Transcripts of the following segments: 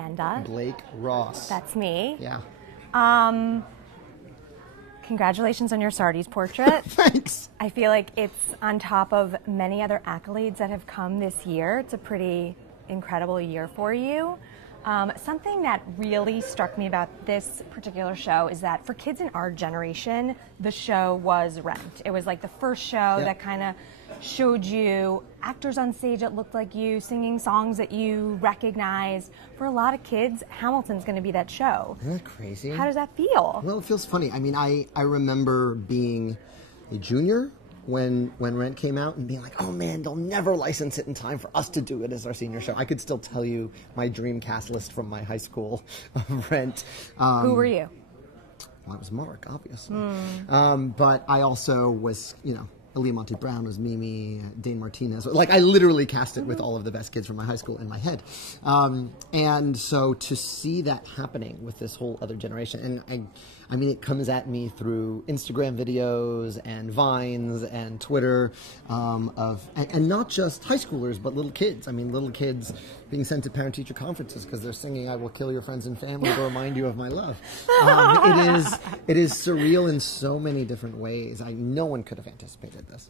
Miranda. Blake Ross. That's me. Yeah. Congratulations on your Sardis portrait. Thanks. I feel like it's on top of many other accolades that have come this year. It's a pretty incredible year for you. Something that really struck me about this particular show is that for kids in our generation, the show was Rent. It was like the first show that kind of showed you actors on stage that looked like you, singing songs that you recognized. For a lot of kids, Hamilton's going to be that show. Isn't that crazy? How does that feel? Well, it feels funny. I mean, I remember being a junior when Rent came out and being like, oh man, they'll never license it in time for us to do it as our senior show. I could still tell you my dream cast list from my high school of Rent. Who were you? Well, it was Mark, obviously. But I also was, Aaliyah Monty Brown was Mimi, Dane Martinez. Like, I literally cast it with all of the best kids from my high school in my head. And so to see that happening with this whole other generation, and I mean, it comes at me through Instagram videos and Vines and Twitter and not just high schoolers, but little kids. I mean, little kids being sent to parent-teacher conferences because they're singing "I Will Kill Your Friends and Family to Remind You of My Love." It is surreal in so many different ways. No one could have anticipated this.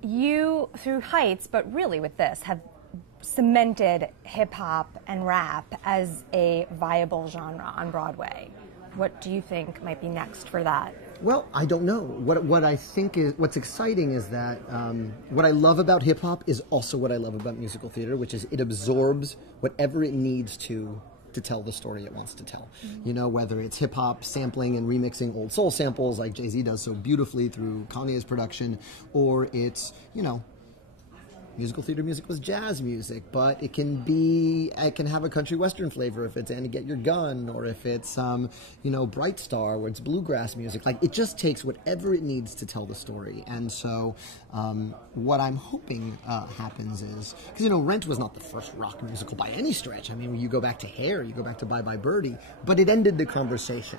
You, through Heights, but really with this, have cemented hip-hop and rap as a viable genre on Broadway. What do you think might be next for that? Well, I don't know. What I think is, what's exciting is that what I love about hip-hop is also what I love about musical theater, which is it absorbs whatever it needs to tell the story it wants to tell. Whether it's hip-hop sampling and remixing old soul samples like Jay-Z does so beautifully through Kanye's production, or it's, musical theater music was jazz music, but it can have a country western flavor if it's Annie Get Your Gun, or if it's Bright Star, where it's bluegrass music. Like, it just takes whatever it needs to tell the story. And so what I'm hoping happens is, because Rent was not the first rock musical by any stretch. I mean, when you go back to Hair, you go back to Bye Bye Birdie, but it ended the conversation.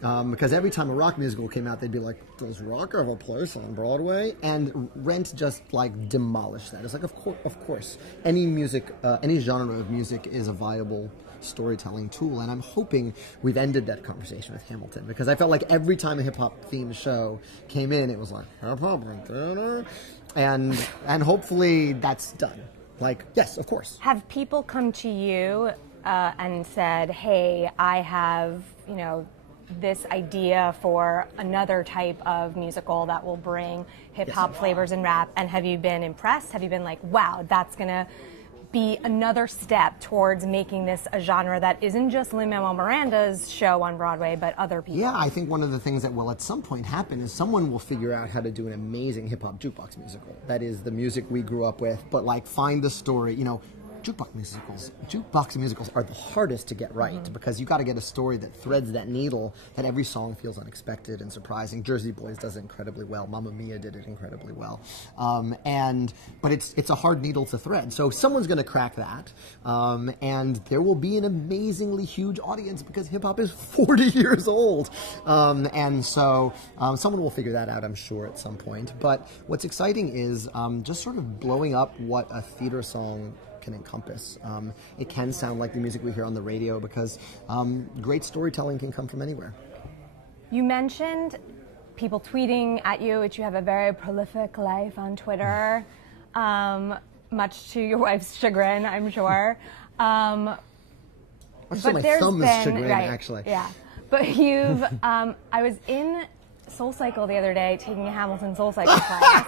Because every time a rock musical came out, they'd be like, does rock have a place on Broadway? And Rent just demolished that. It's like, of course, any genre of music is a viable storytelling tool, and I'm hoping we've ended that conversation with Hamilton, because I felt like every time a hip-hop themed show came in, it was like, hip-hop, and hopefully that's done. Like, yes, of course. Have people come to you and said, hey, I have, this idea for another type of musical that will bring hip-hop flavors and rap, and have you been impressed? Have you been like, wow, that's going to be another step towards making this a genre that isn't just Lin-Manuel Miranda's show on Broadway, but other people? Yeah, I think one of the things that will at some point happen is someone will figure out how to do an amazing hip-hop jukebox musical. That is the music we grew up with, but find the story, Jukebox musicals are the hardest to get right, because you got to get a story that threads that needle, that every song feels unexpected and surprising. Jersey Boys does it incredibly well. Mamma Mia did it incredibly well. But it's a hard needle to thread. So someone's going to crack that, and there will be an amazingly huge audience, because hip hop is 40 years old. And so someone will figure that out, I'm sure, at some point. But what's exciting is just sort of blowing up what a theater song can encompass. It can sound like the music we hear on the radio, because great storytelling can come from anywhere. You mentioned people tweeting at you, which you have a very prolific life on Twitter, much to your wife's chagrin, I'm sure. My thumb is chagrin, actually. Yeah, but you've, I was in Soul Cycle the other day taking a Hamilton Soul Cycle class.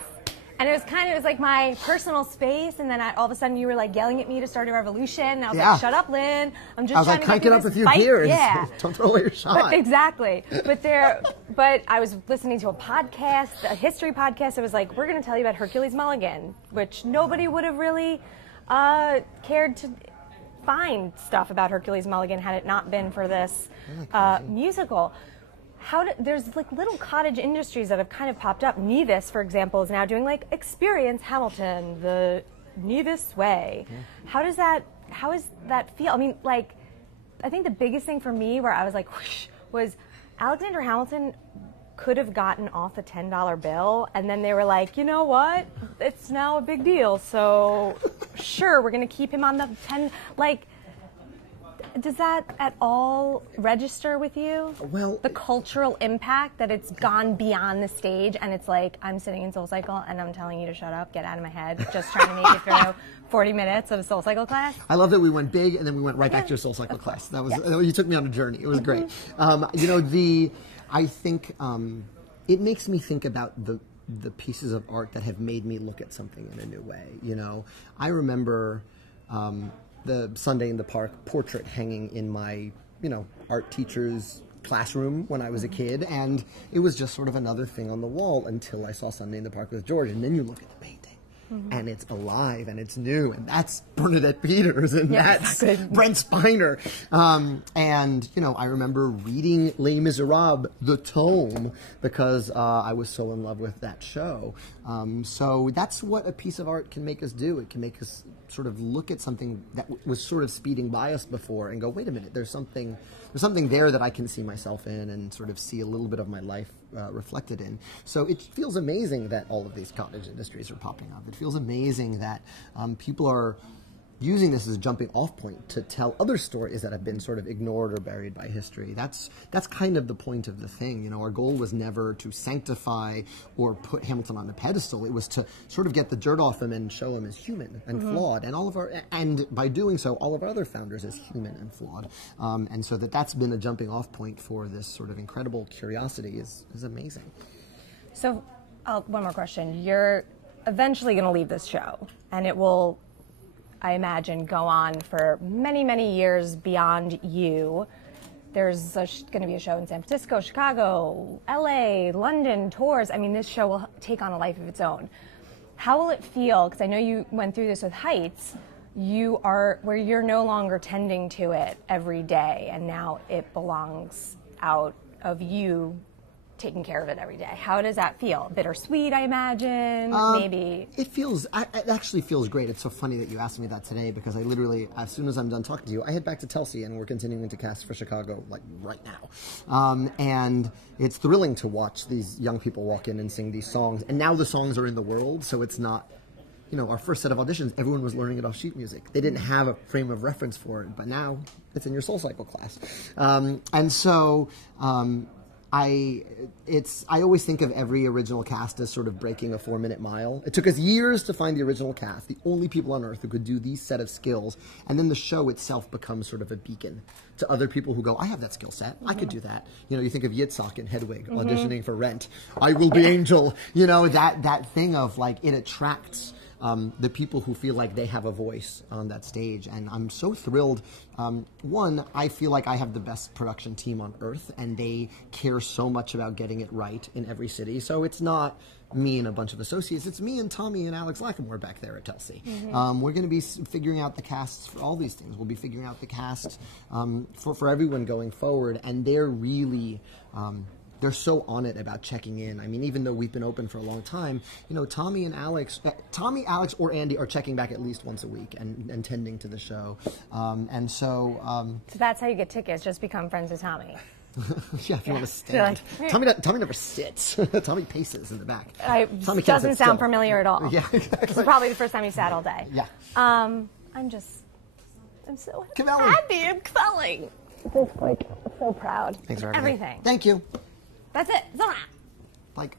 And it was like my personal space, and then all of a sudden you were like yelling at me to start a revolution, and I was like, shut up, Lynn. I'm just trying to crank it up a few gears. Yeah. Don't throw away your shot. Exactly. But I was listening to a podcast, a history podcast. It was like, we're going to tell you about Hercules Mulligan, which nobody would have really cared to find stuff about Hercules Mulligan had it not been for this musical. There's like little cottage industries that have kind of popped up. Nevis, for example, is now doing like Experience Hamilton, the Nevis way. How does that feel? I mean, like, I think the biggest thing for me where I was like, whoosh, was Alexander Hamilton could have gotten off a $10 bill, and then they were like, you know what? It's now a big deal, so sure, we're going to keep him on the 10. Like, Does that at all register with you? Well, the cultural impact that it's gone beyond the stage, and it's like I'm sitting in SoulCycle and I'm telling you to shut up, get out of my head, just trying to make it through 40 minutes of SoulCycle class. I love that we went big and then we went right back to your SoulCycle class. That was you took me on a journey. It was great. You know, I think it makes me think about the pieces of art that have made me look at something in a new way. You know, I remember the Sunday in the Park portrait hanging in my, you know, art teacher's classroom when I was a kid, and it was just sort of another thing on the wall until I saw Sunday in the Park with George, and then you look at the painting. And it's alive and it's new, and that's Bernadette Peters, and that's Brent Spiner. And, you know, I remember reading Les Miserables, the tome, because I was so in love with that show. So that's what a piece of art can make us do. It can make us sort of look at something that was sort of speeding by us before and go, wait a minute, there's something there that I can see myself in and sort of see a little bit of my life reflected in. So it feels amazing that all of these cottage industries are popping up. It feels amazing that people are using this as a jumping off point to tell other stories that have been sort of ignored or buried by history. That's kind of the point of the thing. You know, our goal was never to sanctify or put Hamilton on a pedestal. It was to sort of get the dirt off him and show him as human and flawed, and by doing so, all of our other founders as human and flawed. And so that's been a jumping off point for this sort of incredible curiosity is amazing. So, one more question. You're eventually going to leave this show, and it will, I imagine, go on for many, many years beyond you. There's going to be a show in San Francisco, Chicago, LA, London, tours. I mean, this show will take on a life of its own. How will it feel? Because I know you went through this with Heights. You are where you're no longer tending to it every day, and now it belongs out of you taking care of it every day. How does that feel? Bittersweet, I imagine, maybe? It actually feels great. It's so funny that you asked me that today, because I literally, as soon as I'm done talking to you, I head back to Telsey, and we're continuing to cast for Chicago, like, right now. And it's thrilling to watch these young people walk in and sing these songs. And now the songs are in the world, so it's not, you know, our first set of auditions, everyone was learning it off sheet music. They didn't have a frame of reference for it, but now it's in your SoulCycle class. And so, I always think of every original cast as sort of breaking a 4-minute mile. It took us years to find the original cast, the only people on earth who could do these set of skills, and then the show itself becomes sort of a beacon to other people who go, I have that skill set, I could do that. You know, you think of Yitzhak in Hedwig auditioning for Rent. I will be Angel. You know, that thing of, like, it attracts the people who feel like they have a voice on that stage. And I'm so thrilled. One, I feel like I have the best production team on earth, and they care so much about getting it right in every city. So it's not me and a bunch of associates. It's me and Tommy and Alex Lackamore back there at Telsey. We're going to be figuring out the casts for all these things. We'll be figuring out the cast for everyone going forward. And they're really... they're so on it about checking in. I mean, even though we've been open for a long time, you know, Tommy, Alex, or Andy are checking back at least once a week and tending to the show. So that's how you get tickets. Just become friends with Tommy. Yeah, if you want to stand. Like, Tommy never sits. Tommy paces in the back. Tommy doesn't sound familiar at all. Yeah, exactly. It's probably the first time he sat all day. Yeah. I'm so happy. I'm quelling. Just like so proud. Thanks for having everything. me. Thank you. That's it. It's all right. Like.